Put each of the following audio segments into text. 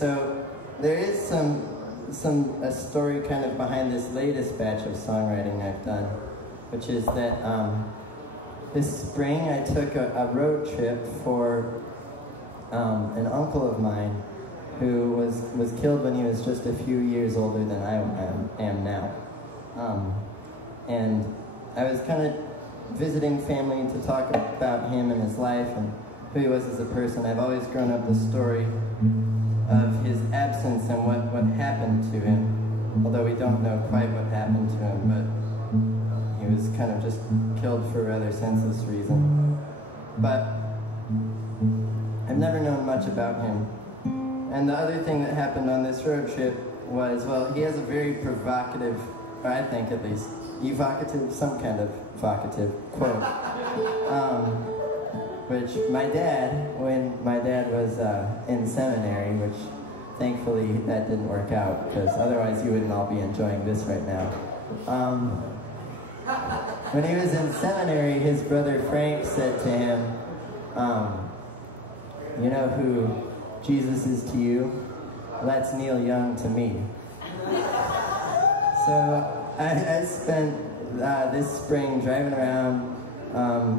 So there is a story kind of behind this latest batch of songwriting I've done, which is that this spring I took a road trip for an uncle of mine who was killed when he was just a few years older than I am now. And I was kind of visiting family to talk about him and his life and who he was as a person. I've always grown up the story of his absence and what happened to him, although we don't know quite what happened to him, but he was kind of just killed for a rather senseless reason. But I've never known much about him. And the other thing that happened on this road trip was, well, he has a very provocative, or I think at least, evocative, some kind of vocative quote. Which my dad, when my dad was in seminary, which thankfully that didn't work out, because otherwise you wouldn't all be enjoying this right now. When he was in seminary, his brother Frank said to him, you know who Jesus is to you? Well, that's Neil Young to me. So I spent this spring driving around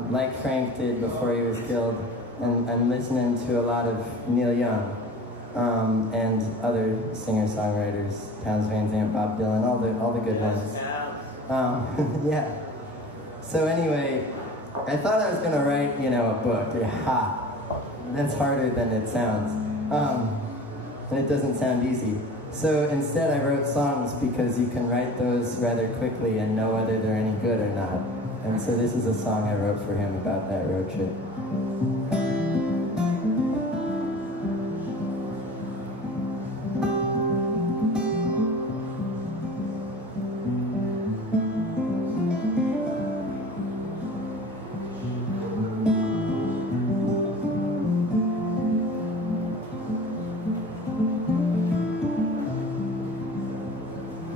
like Frank did before he was killed, and listening to a lot of Neil Young and other singer-songwriters, Townes Van Zandt, Bob Dylan, all the good ones. Yeah. So anyway, I thought I was gonna write, a book. Ha! That's harder than it sounds, and it doesn't sound easy. So instead, I wrote songs because you can write those rather quickly and know whether they're any good or not. And so this is a song I wrote for him about that road trip.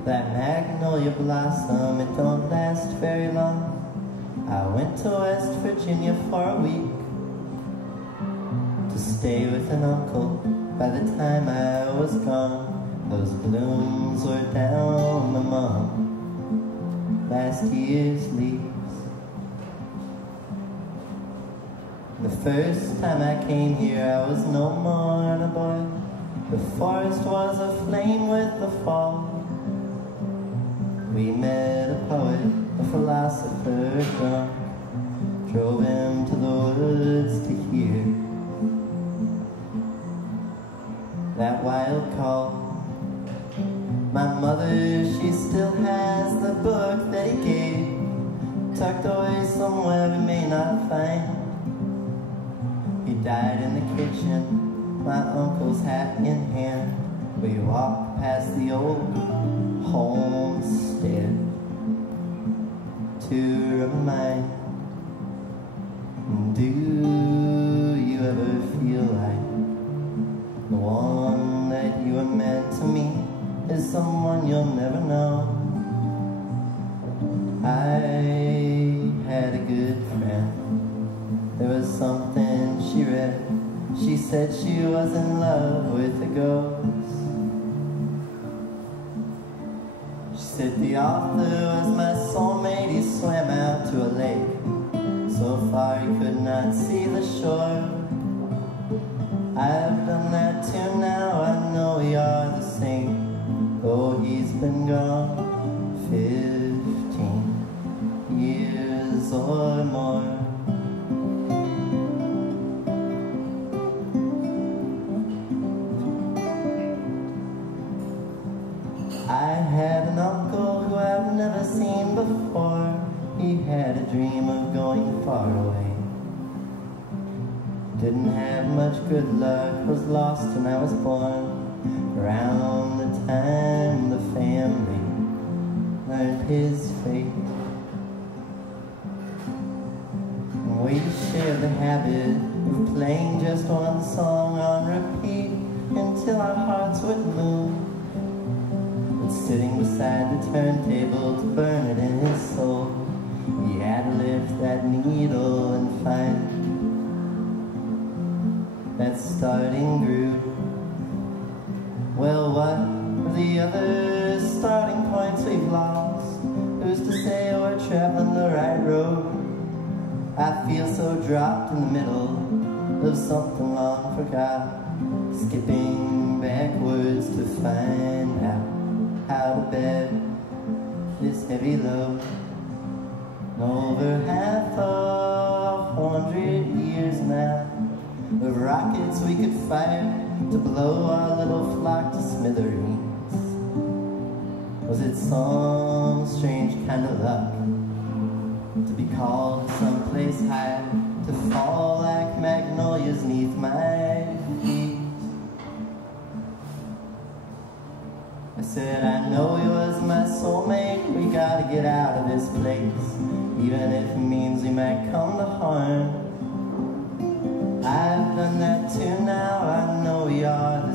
That Magnolia Blossom, it don't last very long. I went to West Virginia for a week to stay with an uncle. By the time I was gone, those blooms were down among last year's leaves. The first time I came here, I was no more than a boy. The forest was aflame with the fall. We met a poet, a philosopher drunk, drove him to the woods to hear that wild call. My mother, she still has the book that he gave, tucked away somewhere we may not find. He died in the kitchen, my uncle's hat in hand. We walked past the old homestead to remind. Do you ever feel like the one that you were meant to meet is someone you'll never know? I had a good friend. There was something she read. She said she was in love with a ghost. Said the author was my soulmate. He swam out to a lake so far he could not see the shore. I've done that too now, I know we are the same, though he's been gone 15 years or more. I had an uncle who I've never seen before. He had a dream of going far away. Didn't have much good luck, was lost when I was born. Around the time the family learned his fate. And we shared the habit of playing just one song on repeat until our hearts would move. Sitting beside the turntable to burn it in his soul. He had to lift that needle and find that starting groove. Well, what are the other starting points we've lost? Who's to say we're traveling the right road? I feel so dropped in the middle of something long forgot, skipping backwards to find out how to bear this heavy load. Over 500 years now of rockets we could fire to blow our little flock to smithereens. Was it some strange kind of luck to be called someplace high, to fall like magnolias neath my feet? I said, I know he was my soulmate, we gotta get out of this place, even if it means we might come to harm. I've done that too now, I know we are the